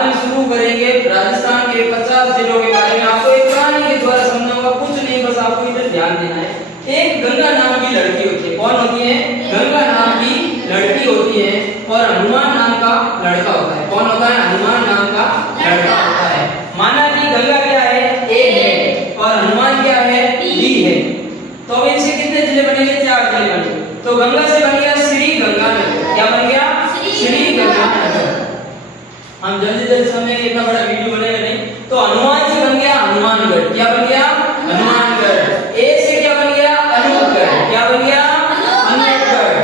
हम शुरू करेंगे राजस्थान के 50 जिलों के बारे में। आपको एक कहानी के द्वारा समझाऊंगा, कुछ नहीं, बस आपको इधर ध्यान देना है। एक गंगा नाम की लड़की होती है। कौन होती है? गंगा नाम की लड़की होती है और हनुमान नाम का लड़का होता है। कौन होता है? हनुमान नाम का लड़का होता है। माना कि गंगा क्या है? ए है और हनुमान क्या है? बी है। तो इनसे कितने जिले बनेंगे? 4 जिले बनेंगे। तो गंगा से बन गया श्री गंगानगर। क्या बन गया? श्री गंगानगर। हम जल्दी जल्दी समझेंगे, इतना बड़ा वीडियो बनेगा नहीं। तो हनुमान से बन गया हनुमानगढ़। क्या बन गया? हनुमानगढ़। ए से क्या बन गया? अनूपगढ़। क्या बन गया? अनूपगढ़।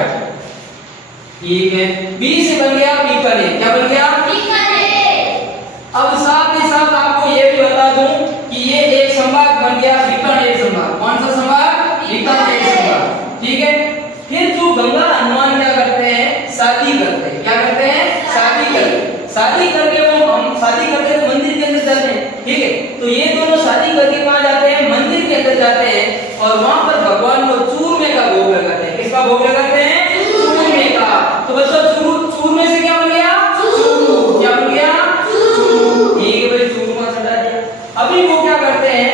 ठीक है। बी से बन गया बीकानेर। क्या बन गया? बीकानेर। अब साथ ही साथ आपको ये भी बता दूं कि ये एक संभाग बन गया बीकानेर संभाग। कौन सा संभाग? बीकानेर संभाग। ठीक है। फिर जो गंगा हनुमान क्या करते हैं? शादी करते हैं। क्या करते हैं? शादी करते हैं। शादी करके वो हम शादी करके तो मंदिर के अंदर जाते हैं। ठीक है। तो ये दोनों शादी करके कहां जाते हैं? मंदिर के अंदर जाते हैं और वहां पर भगवान को चूरमे का भोग लगाते हैं। किसका भोग लगाते हैं? चूरमे का। तो बच्चों चूरमे से क्या बन गया? चूरू। क्या बन गया? चूरू। ठीक है भाई, चूरमा चढ़ा दिया। अभी वो क्या करते हैं?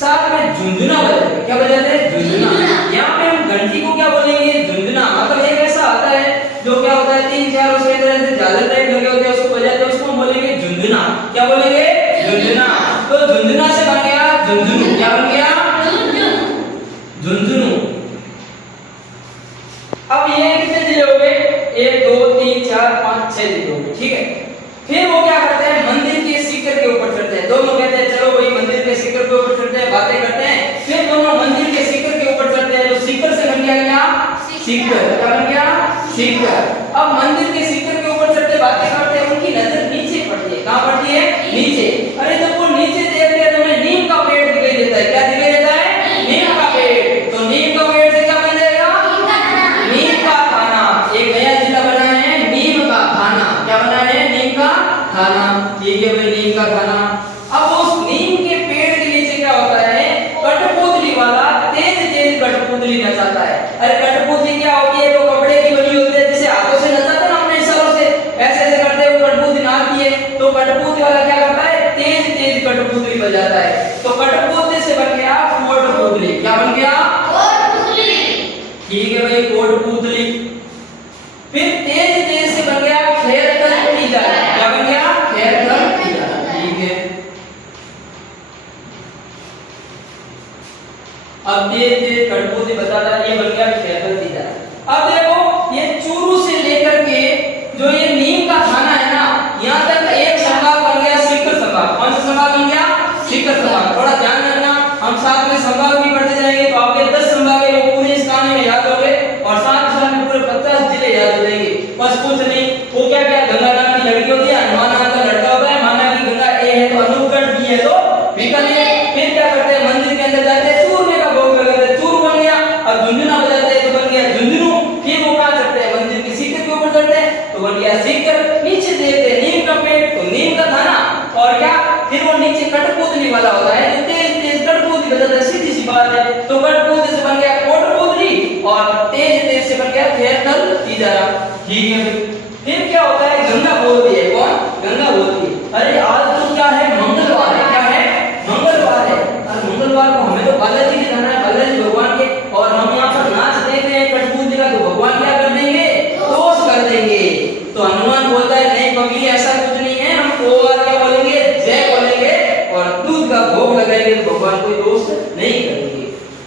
साथ में झुंझुना बजाते हैं। क्या बजाते हैं? झुंझुना। यहाँ पे हम घंटी को क्या बोलेंगे? झुंझुना। मतलब एक ऐसा आता है जो क्या होता है, 3-4 उसके तरह से झालर टाइप लगे होते हैं, उसको बजाते हैं, उसको हम बोलेंगे झुंझुना। क्या बोलेंगे? झुंझुना। तो झुंझुना से बन गया झुंझुनू। क्या बन गया? झुंझुनू। अब ये कितने जिले हो गए? 1 2 3 4 5 6 जिले हो गए। ठीक है। फिर वो क्या करते हैं? मंदिर के शिखर के ऊपर चढ़ते हैं। दोनों कहते हैं चलो भाई मंदिर के शिखर के ऊपर चढ़ते हैं, बातें करते हैं। फिर दोनों मंदिर के शिखर के ऊपर चढ़ते हैं। तो शिखर से बन गया क्या? शिखर। क्या बन गया? शिखर। अब मंदिर के शिखर के ऊपर चढ़ते बातें करते हैं, उनकी नजर नीचे पड़ती है। कहां पड़ती है? नीचे। अरे जब वो नीचे देखते हैं तो उन्हें नीम का पेड़ दिखाई देता है। क्या दिखाई देता है? नीम का पेड़। तो नीम का पेड़ से क्या बन जाएगा? नीम का खाना। एक नया जिला बना है नीम का खाना। क्या बना है? नीम का खाना। ठीक है भाई, नीम का खाना। अब उस नीम के पेड़ के नीचे क्या होता है? कठपुतली वाला तेज तेज कठपुतली नचाता है। अरे कठपुतली क्या होती है? जो कपड़े की बनी होती है, जिसे हाथों से नचाते हैं ना अपने इशारों से, ऐसे ऐसे करते हुए कठपुतली नाचती है। तो कठपुतली वाला क्या करता है? तेज तेज कठपुतली बजाता है। तो कठपुतली से बन गया कोटपुतली। क्या बन गया? कोटपुतली। ठीक है भाई, कोटपुतली। फिर तेज तेज से बन गया खेरथल तीजा। क्या बन गया? खेरथल तीजा। ठीक है। अब तेज तेज कठपुतली बताता है, ये बन गया खेरथल तीजा। अब देखो, ये चूरू से लेकर के जो ये नीम का खाना है ना, यहाँ तक एक संभाग बन गया शिखर संभाग। कौन सा संभाग बन गया? शिखर संभाग। थोड़ा ध्यान रखना, हम साथ में संभाग भी पढ़ते जाएंगे तो आपके 10 संभाग है वो पूरे इस कहानी में याद होंगे और साथ ही साथ में पूरे 50 जिले याद हो जाएंगे। बस कुछ नहीं, वो क्या क्या गंगा नाम की लड़की होती है, हनुमान नाम का लड़का होता है। माना कि गंगा ए है तो अनूपगढ़, बी है तो बीकानेर। फिर क्या करते हैं? मंदिर के अंदर जाते हैं, चूरमे का भोग लगाते हैं, चूर बन गया। अब झुंझुना बजाते हैं तो बन गया झुंझुनू। फिर वो कहां चढ़ते हैं? मंदिर के शिखर के ऊपर चढ़ते हैं तो बन गया शिखर। नीचे देखते हैं नीम का पेड़, तो नीम का खाना। और क्या? फिर वो नीचे कठपुतली वाला होता है जो तेज तेज कठपुतली बजाता है। सीधी सी बात है। तो कठपुतली से बन गया कोटपुतली और तेज तेज से बन गया खेरथल तीजा। ठीक है। फिर क्या होता है? गंगा बोलती है। कौन? गंगा बोलती है, अरे आज तो क्या है? मंगलवार है। क्या है? मंगलवार है। और मंगलवार को हमें तो बालाजी के जाना है, बालाजी भगवान के। और हम यहाँ पर नाच देख रहे हैं कठपुतली का, तो भगवान क्या कर देंगे? दोष कर देंगे। तो हनुमान बोलता है नहीं पगली, ऐसा कुछ नहीं है, हम ओवार क्या बोलेंगे? जय बोलेंगे और दूध का भोग लगाएंगे तो भगवान कोई दोष नहीं करेंगे।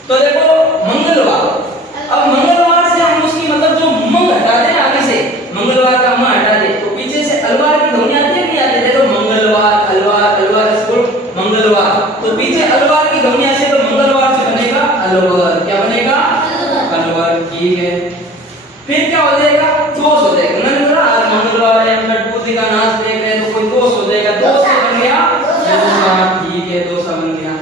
तो देखो मंगलवार। अब मंगलवार से हम उसकी मतलब जो मंग हटा दें आगे से, मंगलवार का म हटा दे तो पीछे से अलवार की ध्वनि आती है नहीं आती? देखो मंगलवार, अलवार, अलवार इसको मंगलवार। तो पीछे अलवार की ध्वनि आती है तो मंगलवार से बनेगा अलवर। क्या बनेगा? अलवर। ठीक है। फिर क्या हो जाएगा? दोष हो जाएगा। मैंने बोला आज मंगलवार है, कठपुतली का नाच देख रहे हैं तो कोई दोष हो जाएगा। दोष से बन गया दोसा। ठीक है, दोसा बन गया।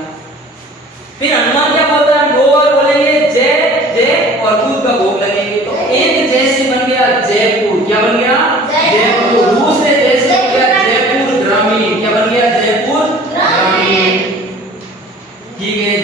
फिर हनुमान क्या बोलता है? 2 बार बोलेंगे जय जय और दूध का भोग लगेंगे। तो एक जय से बन गया जयपुर। क्या बन गया? जयपुर। दूसरे जय से बन गया जयपुर ग्रामीण। क्या बन गया? जयपुर ग्रामीण। ठीक है,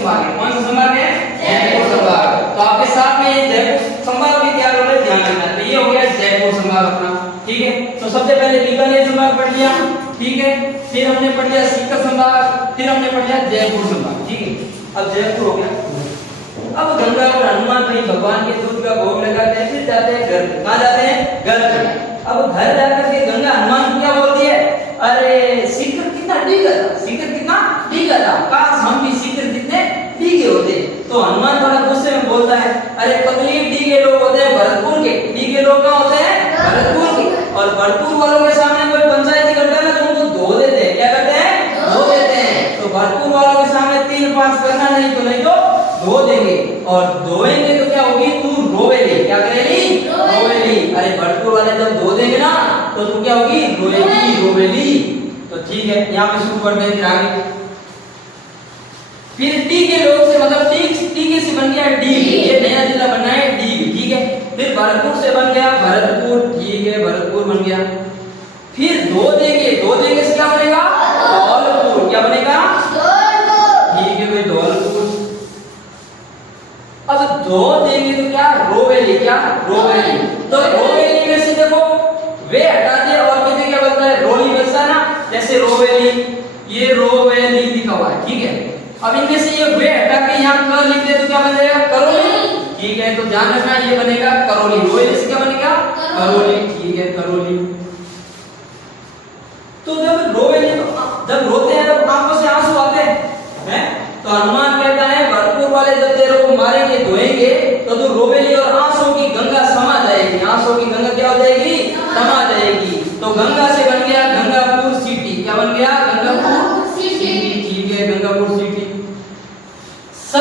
संभाग है। कौन सा संभाग है? जयपुर संभाग। तो आपके साथ में ये जयपुर संभाग भी तैयार हो रहा है, ध्यान रखना। तो ये हो गया जयपुर संभाग अपना, ठीक है। तो सबसे पहले बीकानेर संभाग पढ़ लिया, ठीक है। फिर हमने पढ़ लिया सीकर संभाग, फिर हमने पढ़ लिया जयपुर संभाग, ठीक है। अब जयपुर हो गया। अब गंगा और हनुमान भाई भगवान के दूध का भोग लगाते हैं, फिर जाते हैं घर। कहाँ जाते हैं? घर पे। अब घर जाकर के गंगा हनुमान को क्या बोलती है? अरे शिखर कितना डिगा था, शिखर कितना डिगा था, काश हम भी शिखर जितने डिगे होते। तो हनुमान थोड़ा गुस्से में बोलता है, अरे पगली डिगे लोग होते हैं भरतपुर के, डिगे लोग कहाँ होते हैं? भरतपुर के। और भरतपुर वालों के सामने कोई पंचायती करता है ना तो उनको धो देते हैं। क्या करते हैं? धो देते हैं। तो भरतपुर वालों के सामने 3-5 करना नहीं तो धो देंगे, और धोएंगे तो क्या होगी? तू रोवेली। क्या करेगी? रोवेली। अरे भरतपुर वाले जब धो देंगे ना तो तू क्या होगी? रोएगी, रोवेली। तो ठीक है, यहाँ पे शुरू करते हैं। फिर आगे फिर डी के लोग से मतलब टीके से बन गया डीग, ये नया जिला बना है डीग, ठीक है। फिर भरतपुर से बन गया भरतपुर, ठीक है, भरतपुर बन गया। फिर धो देंगे से क्या बनेगा? धौलपुर। क्या बनेगा? ठीक है भाई, धौलपुर। अब धो देंगे तो क्या? रोवेली। क्या? रोवेली। तो रोवेली में से देखो वे हटा दे और कहते क्या बनता है? रोली बचता है ना, जैसे रोवेली, ये रोवेली लिखा हुआ है, ठीक है। अब इनमें से ये वे हटा के यहाँ कर लिख दे तो क्या बन जाएगा? करोली, ठीक है। तो ध्यान रखना ये बनेगा करोली। रोवेली से क्या बनेगा? करोली, ठीक है, करोली। तो जब रोवेली जब रोते हैं तब आंखों से आंसू आते हैं, तो हनुमान कहता है भरतपुर वाले जब तेरे को मारेंगे धोएंगे तो तू रोवेली और आंसू की गंगा समा जाएगी। आंसू की गंगा क्या हो जाएगी? समा जाएगी। तो गंगा से बन गया गंगापुर सिटी। क्या बन गया? गंगापुर सिटी, ठीक है, गंगापुर सिटी। स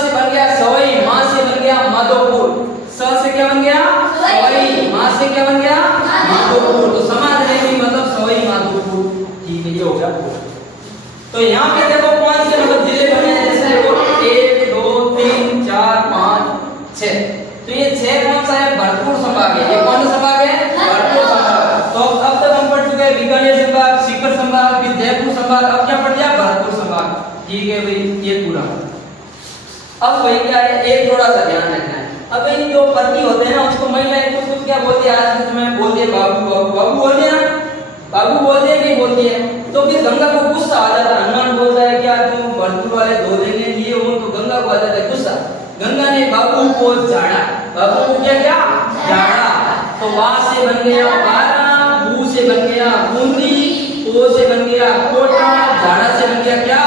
से बन गया सवई, मां से बन गया माधोपुर। स से क्या बन गया? सवई, मां से क्या बन गया? माधोपुर। तो समा जाएगी मतलब सवई माधोपुर, ठीक है, ये हो गया। तो यहाँ पे देखो कौन से मतलब जिले बने हैं, जैसे देखो 1 2 3 4 5 6। तो ये 6 कौन सा है? भरतपुर संभाग है। ये कौन सा संभाग है? भरतपुर संभाग। तो अब तक हम पढ़ चुके हैं बीकानेर संभाग, सीकर संभाग, फिर जयपुर संभाग। अब क्या पढ़ लिया? भरतपुर संभाग, ठीक है भाई, ये पूरा। अब वही क्या है, एक थोड़ा सा ध्यान रखना है। अब इन जो पति होते हैं ना उसको महिलाएं कुछ क्या बोलती है? आज के समय बोलती है बाबू, बाबू, बाबू बोलते हैं ना, बाबू बोलते हैं, नहीं बोलती है। तो फिर गंगा को गुस्सा आ जाता है। हनुमान बोलता है क्या तुम भरतपुर वाले धो देंगे लिए हो? तो गंगा को आ जाता है गुस्सा। गंगा ने बाबू को झाड़ा, बाबू को क्या क्या? झाड़ा। तो वहां से बन गया बारा, बू से बन गया बूंदी, ओ से बन गया कोटा, झाड़ा से बन गया क्या?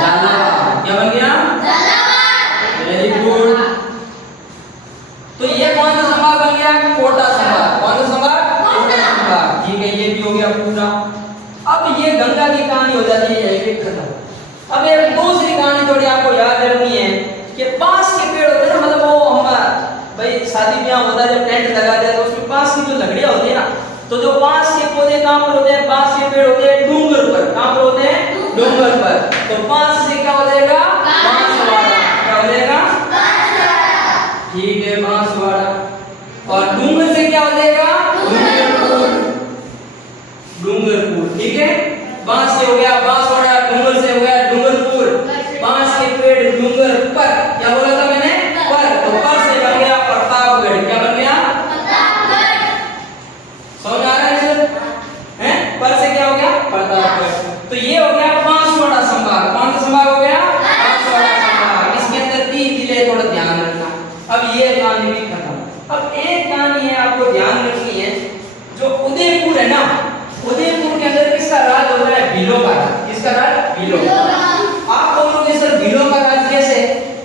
झाला। क्या बन गया? Very good. तो ये कौन सा संभाग बन गया? कोटा संभाग। कौन सा संभाग? कोटा संभाग, ठीक है, ये भी हो गया पूरा। अब ये गंगा की कहानी हो जाती है यहीं पे खत्म। अब एक दूसरी कहानी थोड़ी आपको याद रखनी है कि बांस के पेड़ होते हैं ना, मतलब वो हमारा भाई शादी ब्याह होता है जब टेंट लगाते हैं तो उसमें बांस की जो लकड़ियां होती है ना, तो जो बांस के पौधे कहां पर होते हैं? बांस के पेड़ होते हैं डूंगर पर। कहां पर होते हैं? डूंगर पर। तो बांस से क्या हो जाएगा? बांसवाड़ा। क्या हो जाएगा? ठीक है, बांसवाड़ा। और डूंगर से क्या हो जाएगा? डूंगरपुर, डूंगरपुर, ठीक है। बांस से हो गया बांसवाड़ा, डूंगर से हो गया डूंगरपुर। बांस के पेड़ डूंगर पर, क्या बोला था मैंने? पर। तो पर से बन गया प्रतापगढ़। क्या बन गया? प्रतापगढ़। समझ आ रहा है सर? हैं? पर से क्या हो गया? प्रतापगढ़। तो ये हो गया बांसवाड़ा संभाग। कौन सा संभाग हो गया? बांसवाड़ा संभाग। इसके अंदर 3 जिले, थोड़ा ध्यान रखना। अब ये कहानी भी खत्म। अब एक कहानी है आपको ध्यान रखनी है, जो उदयपुर है ना, उदयपुर के अंदर किसका राज हो रहा है? भीलों का राज। किसका राज? भीलों का। आप बोलोगे सर भीलों का राज कैसे?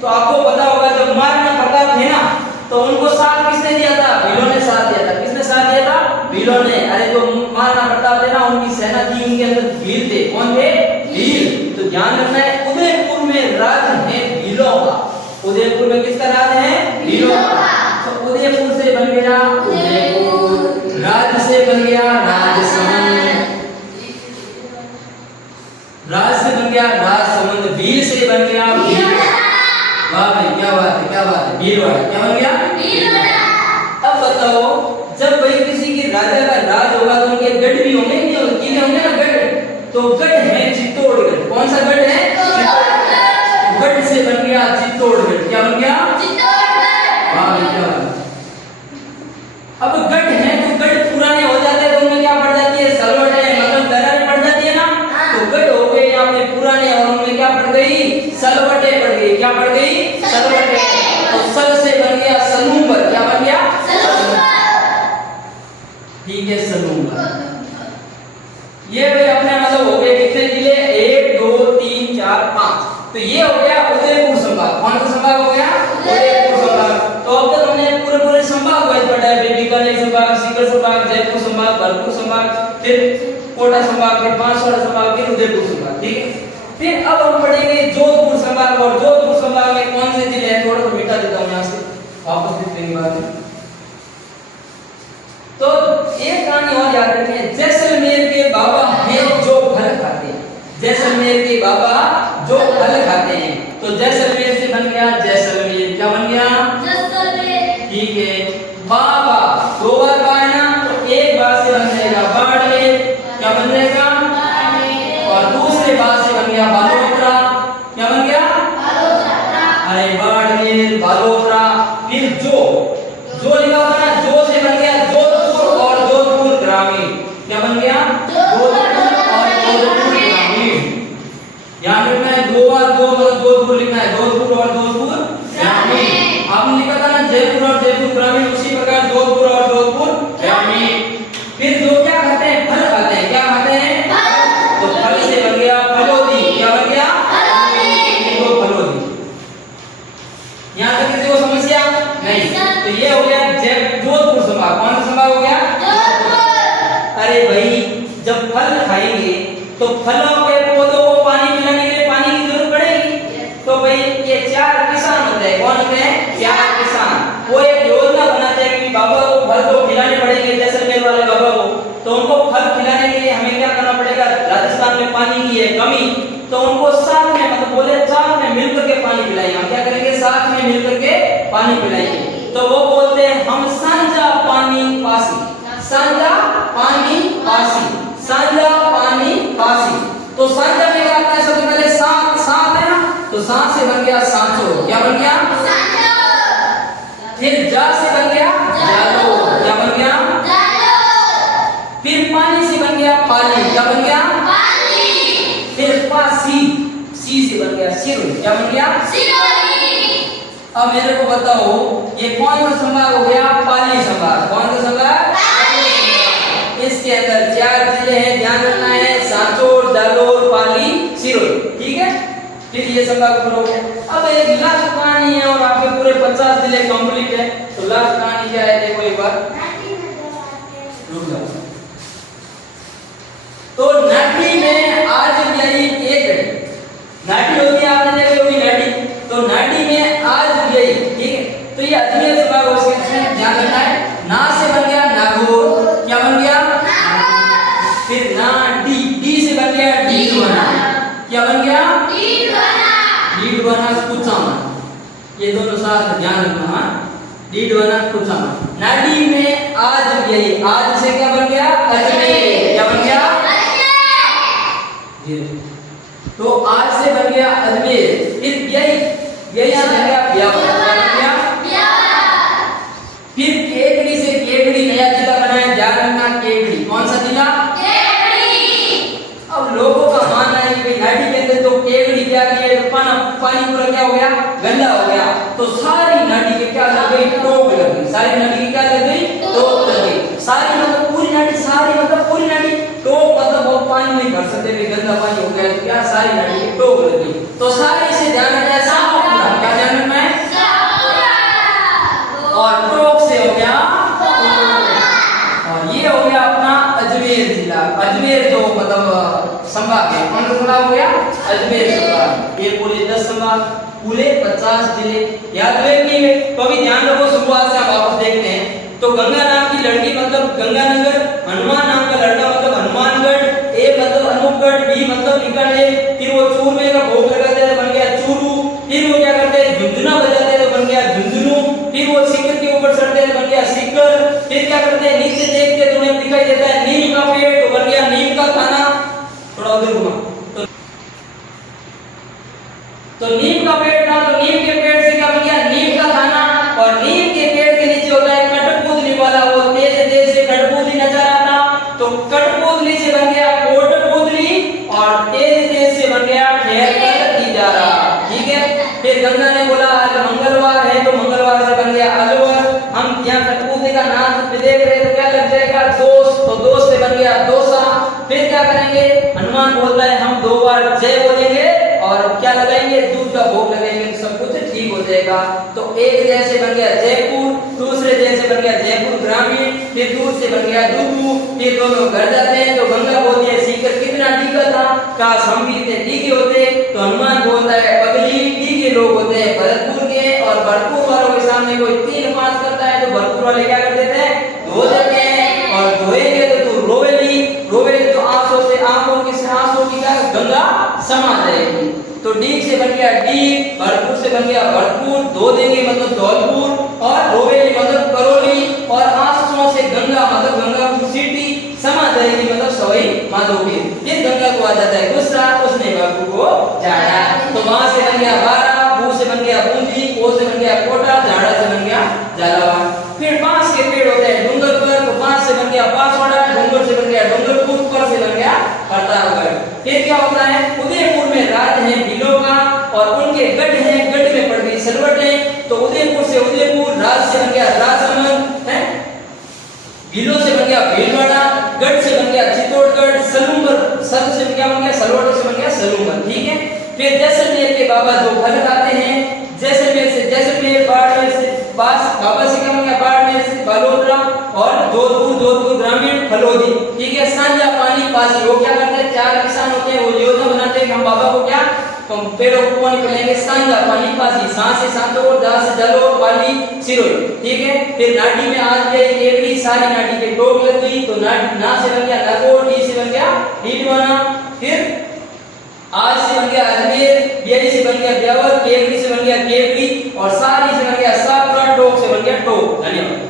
तो आपको पता होगा जब महाराणा प्रताप थे ना तो उनको साथ किसने दिया था? भीलों ने साथ दिया था। किसने साथ दिया था? भीलों ने। अरे जो महाराणा प्रताप थे ना उनकी सेना थी, उनके अंदर भील थे। कौन थे? भील। तो ध्यान रखना है उदयपुर में राज है भीलों का। उदयपुर में किसका राज है? भीलों का। तो उदयपुर से बन गया उदयपुर, राज से बन गया राजसमंद, राज से बन गया राजसमंद, भील से बन गया भीलवाड़ा। वाह भाई, क्या बात है, क्या बात है, भीलवाड़ा। क्या बन गया? भीलवाड़ा। अब बताओ जब भाई किसी की राजा का राज होगा तो उनके गढ़ भी होंगे, नहीं होंगे? किले होंगे ना गढ़। तो गढ़ है चित्तौड़गढ़। कौन सा गढ़ है? चित्तौड़गढ़। गढ़ बन गया चित्तौड़गढ़। क्या बन गया? चित्तौड़गढ़। वाह बेटा। अब गढ़ है तो गढ़ पुराने हो जाते हैं तो उनमें क्या पड़ जाती है? सलवट है, मतलब दरारें पड़ जाती है ना। तो गढ़ हो गए यहाँ पे पुराने और उनमें क्या पड़ गई? सलवटें पड़ गई। क्या पड़ गई? सलवटें। तो सल से बन गया सलूंबर। क्या बन गया? ठीक है, सलूंबर। ये भाई अपने मतलब हो गए कितने जिले? 1 2 3 4 5। तो ये हो गया उदयपुर संभाग। कौन सा संभाग हो गया? उदयपुर संभाग। तो अब तक हमने पूरे संभाग वाइज पढ़ा है। बीकानेर संभाग, सीकर संभाग, जयपुर संभाग, भरतपुर संभाग, फिर कोटा संभाग, फिर बांसवाड़ा संभाग, फिर उदयपुर संभाग। ठीक है। फिर अब हम पढ़ेंगे जोधपुर संभाग। और जोधपुर संभाग में कौन से जिले हैं? थोड़ा सा मिटा देता हूं यहां से, वापस लिख लेंगे बाद में। तो एक कहानी और याद रखिए, जैसलमेर के बाबा हैं जो फल खाते हैं। जैसलमेर के बाबा जो फल खाते हैं। तो जैसलमेर से बन गया जैसलमेर। क्या बन गया? जैसलमेर। ठीक है। बाबा 2 बार का है ना, तो एक बार से बन जाएगा बाड़मेर। क्या बन जाएगा? बाड़मेर। और दूसरे बार से बन गया बालोतरा। क्या बन गया? बालोतरा। अरे बाड़मेर, बालोतरा। फिर जो लिखा हुआ ना, जो से बन गया जोधपुर और जोधपुर ग्रामीण। क्या बन गया? जोधपुर और जोधपुर ग्रामीण। यहाँ लिखना है 2 बार 2, मतलब जोधपुर लिखना है, जोधपुर और जोधपुर ग्रामीण। आपने लिखा था ना जयपुर और जयपुर ग्रामीण, उसी प्रकार जोधपुर और जोधपुर ग्रामीण। फिर जो क्या खाते हैं? फल खाते हैं। क्या खाते हैं? तो फल से बन गया फलोदी। क्या बन गया? तो फलोदी। यहाँ तक किसी को समस्या नहीं? तो ये हो गया जोधपुर संभाग। कौन सा संभाग हो गया? अरे भाई, जब फल खाएंगे तो फलों के पौधों को पानी पिलाने के लिए पानी की जरूरत पड़ेगी। तो भाई ये 4 किसान होते हैं। कौन होते हैं? 4 किसान। वो एक योजना बनाते हैं कि बाबा को फल तो खिलाने पड़ेंगे, जैसलमेर वाले बाबा को। तो उनको फल खिलाने के लिए हमें क्या करना पड़ेगा? राजस्थान में पानी की है कमी, तो उनको साथ में, मतलब बोले साथ में मिलकर के पानी पिलाएंगे। हम क्या करेंगे? साथ में मिलकर के पानी पिलाएंगे। तो वो बोलते हैं हम सांझा पानी पासी। सांझा पानी पासी, सांझा पानी पासी। तो सांझा में क्या आता है? सबसे पहले साथ, साथ है ना, तो साथ से बन गया सांचो। क्या बन गया? फिर जा से बन गया जालो। क्या बन गया? फिर पानी से बन गया पाली। क्या बन गया? फिर पासी, सी से बन गया सिरोही। क्या बन गया? अब मेरे को बताओ ये कौन सा संभाग हो गया? पाली संभाग। कौन सा संभाग? इसके अंदर 4 जिले हैं, ध्यान रखना है, सांचौर, जालोर, पाली, सिरोही। ठीक है। फिर ये संभाग पूरा हो गया। अब एक लास्ट कहानी है और आपके पूरे 50 जिले कंप्लीट है। तो लास्ट कहानी क्या है? देखो एक बार, रुक जाओ। तो नाटी में आज यही एक नाटी होती है, आपने देखी होगी नाटी। तो नाटी में आज यही, ठीक है। तो ये अजमेर संभाग हो सकता है, ध्यान रखना है। ना से बन गया नागौर। क्या बन गया? फिर ना डी से बन गया डीडवाना। क्या बन गया? डीडवाना कुचामन। ये दोनों साथ ध्यान रखना। डीडवाना कुचामन। नाडी में आज यही, आज से क्या बन गया? अजमेर। क्या बन गया? तो आज से बन गया अजमेर। फिर यही से बन गया ब्यावर। क्या बन गया? फिर केकड़ी से केकड़ी नया जिला बनाया। ध्यान रखना, केकड़ी। कौन सा जिला? अब लोगों का मानना है कि नाटी के अंदर तो केकड़ी क्या की है, पानी पूरा क्या हो गया? गंदा हो गया। तो सारी नाटी के क्या लग गई? टोक लग गई। सारी नाटी की क्या लग गई? टोक लग गई। सारी मतलब पूरी नाटी, सारी मतलब पूरी नाटी। टोक मतलब वो पानी नहीं भर सकते, गंदा पानी हो गया तो क्या सारी नाटी की टोक लग गई। तो सारे से ध्यान रखना है, क्या ध्यान रखना है? और टोक से हो गया, और ये हो गया अपना अजमेर जिला। अजमेर जो मतलब संभाग है, कौन सा संभाग हो गया? अजमेर संभाग। ये पूरे 10 संभाग, पूरे 50 जिले याद रखेंगे। तो अभी ध्यान रखो, शुरुआत से हम वापस देखते हैं। तो गंगा नाम की लड़की मतलब गंगानगर, हनुमान नाम का लड़का मतलब हनुमानगढ़, ए मतलब अनूपगढ़, बी मतलब बीकानेर। फिर वो चूरमे का भोग लगाते हैं तो बन गया चूरू। फिर वो क्या करते हैं? झुंझुना बजाते हैं तो बन गया झुंझुनू। फिर वो सिक्कर के ऊपर चढ़ते हैं तो बन गया सिक्कर। फिर क्या करते हैं? नीचे देखते तो उन्हें दिखाई देता है नीम का पेड़, तो बन गया नीम का खाना। थोड़ा उधर घुमा। तो नीम का पेड़ था, तो नीम के पेड़ से क्या बन गया, नीम का थाना। और नीम के पेड़ के नीचे होता है कठपुतली वाला, वो तेज तेज से कठपुतली नजर आता, तो कठपुतली से बन गया कोटपुतली, और तेज तेज से बन गया ठहरकर तिजारा। ठीक है, फिर गंगा ने बोला आज मंगलवार है, तो मंगलवार से बन गया अलवर। हम यहाँ कठपुतली का नाच देख रहे तो क्या लग जाएगा, दोस्त, तो दोस्त से बन गया दोसा। फिर क्या करेंगे, हनुमान बोलता है हम 2 बार जय बोलेंगे और क्या लगाएंगे, दूध का भोग लगाएंगे तो सब कुछ ठीक हो जाएगा। तो एक जय से बन गया जयपुर, दूसरे जय से बन गया जयपुर ग्रामीण, फिर दूर से बन गया दूधू। फिर दोनों घर जाते हैं तो गंगा बोलती है सीकर कितना टीका था, काश हम भी इतने टीके होते। तो हनुमान बोलता है पगली, टीके लोग होते हैं भरतपुर के, और भरतपुर वालों के सामने कोई 3-5 करता है तो भरतपुर वाले क्या कर देते हैं, धो देते हैं। और धोएंगे तो तू रोवेली, रोवेली तो आंखों से आंखों की क्या गंगा समा जाएगी। तो डीग से बन गया डीग, भरतपुर से बन गया भरतपुर, धो देंगे मतलब धौलपुर, और रोवेली मतलब करौली, और आंसुओं से गंगा मतलब गंगा सिटी समा जाएगी मतलब सवाई माधोपुर। फिर गंगा को आ जाता है गुस्सा, उसने बापू को झाड़ा। तो वहां से बन गया बारा, बू से बन गया बूंदी, ओ से बन गया कोटा, झाड़ा से बन गया झालावाड़। फिर बांस के पेड़ होते हैं डूंगर पर, तो बांस से बन गया बांसवाड़ा, डूंगर से बन गया डूंगरपुर, पर से बन गया प्रतापगढ़। फिर क्या होता है, उदयपुर में राज है भीलों का, और उनके गढ़ है, गढ़ में पड़ गई सलवटें। तो उदयपुर से उदयपुर, राज से बन गया राजसमंद है, भीलों से बन गया भीलवाड़ा, गढ़ से बन गया चित्तौड़गढ़, सलूंबर, सल से क्या बन गया सलवट से बन गया सलूंबर। ठीक है, फिर जैसलमेर के बाबा जो भगत आते हैं, जैसलमेर से जैसलमेर, बाड़मेर से बाबा से क्या बन गया बाड़मेर से बालोतरा, और जोधपुर ग्रामीण फलोदी। ठीक है, सांझा पानी पासी, वो क्या करते हैं, 4 किसान होते हैं, वो योजना बनाते हैं कि हम बाबा को क्या, तो पेड़ों को पानी पिलाएंगे। सांझा पानी पासी, सांस से सांतोर, जा से जलोर, पाली सिरोई। ठीक है, फिर नाटी में आज गई केवड़ी, सारी नाटी के टोक लग गई, तो ना से बन गया नगोर, टी से बन गया नीलवाना। फिर आज से बन गया अजमेर, बेरी से बन गया ब्यावर, केवड़ी से बन गया केवड़ी, और सारी से बन गया सापरा, टोक से बन गया टोक। धन्यवाद।